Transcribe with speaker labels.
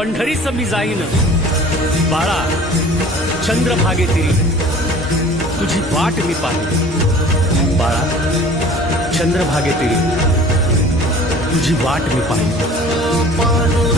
Speaker 1: पंढरीस मी जाईन. बाळा चंद्रभागे तिरी तुझी वाट मी पाहिन बाळा चंद्रभागे तिरी तुझी वाट मी पाहिन